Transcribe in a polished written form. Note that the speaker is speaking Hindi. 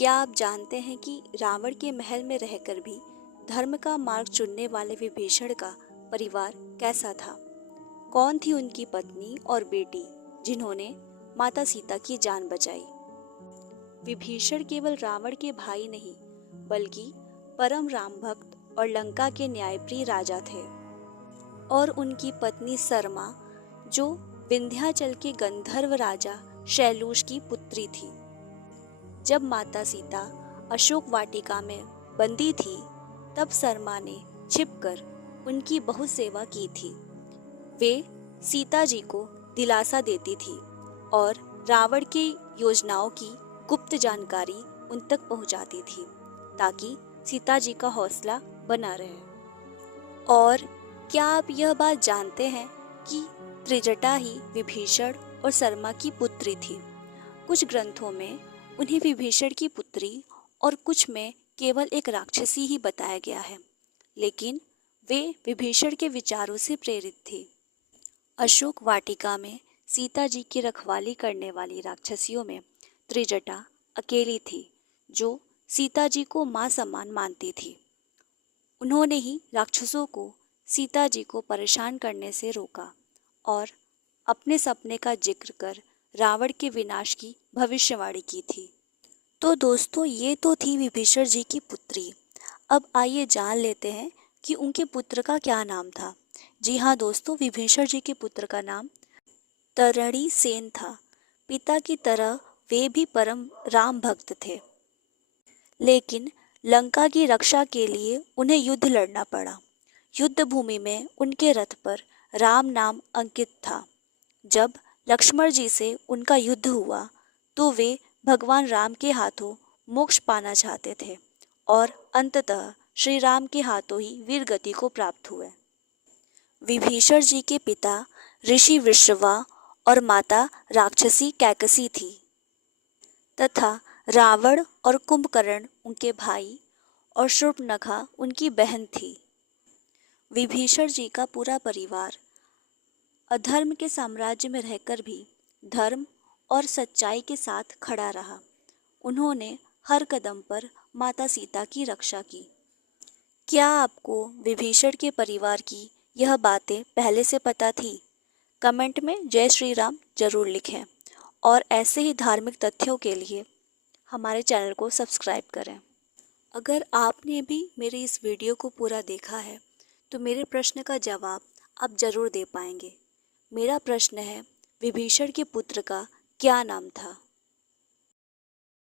क्या आप जानते हैं कि रावण के महल में रहकर भी धर्म का मार्ग चुनने वाले विभीषण का परिवार कैसा था? कौन थी उनकी पत्नी और बेटी जिन्होंने माता सीता की जान बचाई? विभीषण केवल रावण के भाई नहीं, बल्कि परम राम भक्त और लंका के न्यायप्रिय राजा थे। और उनकी पत्नी सरमा, जो विंध्याचल के गंधर्व राजा शैलूष की पुत्री थी। जब माता सीता अशोक वाटिका में बंदी थी, तब सरमा ने छिपकर उनकी बहुत सेवा की थी। वे सीता जी को दिलासा देती थी और रावण की योजनाओं की गुप्त जानकारी उन तक पहुंचाती थी, ताकि सीता जी का हौसला बना रहे। और क्या आप यह बात जानते हैं कि त्रिजटा ही विभीषण और सरमा की पुत्री थी? कुछ ग्रंथों में उन्हें विभीषण की पुत्री और कुछ में केवल एक राक्षसी ही बताया गया है, लेकिन वे विभीषण के विचारों से प्रेरित थी। अशोक वाटिका में सीता जी की रखवाली करने वाली राक्षसियों में त्रिजटा अकेली थी, जो सीता जी को मां समान मानती थी। उन्होंने ही राक्षसों को सीता जी को परेशान करने से रोका और अपने सपने का जिक्र कर रावण के विनाश की भविष्यवाणी की थी। तो दोस्तों, ये तो थी विभीषण जी की पुत्री। अब आइए जान लेते हैं कि उनके पुत्र का क्या नाम था। जी हाँ दोस्तों, विभीषण जी के पुत्र का नाम तरणि सेन था। पिता की तरह वे भी परम राम भक्त थे, लेकिन लंका की रक्षा के लिए उन्हें युद्ध लड़ना पड़ा। युद्ध भूमि में उनके रथ पर राम नाम अंकित था। जब लक्ष्मण जी से उनका युद्ध हुआ, तो वे भगवान राम के हाथों मोक्ष पाना चाहते थे और अंततः श्री राम के हाथों ही वीर गति को प्राप्त हुए। विभीषण जी के पिता ऋषि विश्रवा और माता राक्षसी कैकसी थी, तथा रावण और कुंभकर्ण उनके भाई और शूर्पणखा उनकी बहन थी। विभीषण जी का पूरा परिवार अधर्म के साम्राज्य में रहकर भी धर्म और सच्चाई के साथ खड़ा रहा। उन्होंने हर कदम पर माता सीता की रक्षा की। क्या आपको विभीषण के परिवार की यह बातें पहले से पता थी? कमेंट में जय श्री राम जरूर लिखें और ऐसे ही धार्मिक तथ्यों के लिए हमारे चैनल को सब्सक्राइब करें। अगर आपने भी मेरे इस वीडियो को पूरा देखा है, तो मेरे प्रश्न का जवाब आप जरूर दे पाएंगे। मेरा प्रश्न है, विभीषण के पुत्र का क्या नाम था?